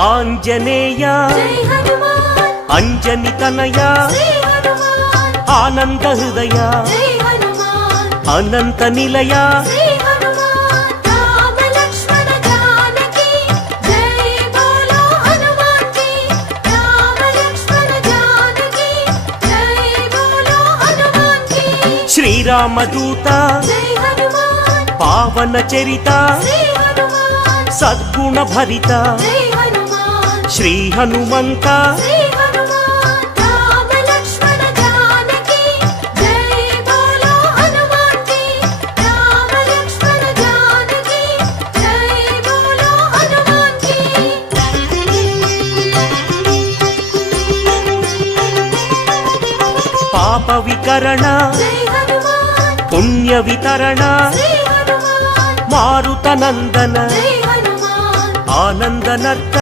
ఆంజనేయ అంజని తనయ ఆనంద హృదయ అనంత నిలయ శ్రీరామదూత పావన చరిత సద్గుణ భరిత శ్రీ హనుమంత పాప వికరణ పుణ్య వితరణ మారుత నందన ఆనంద నర్త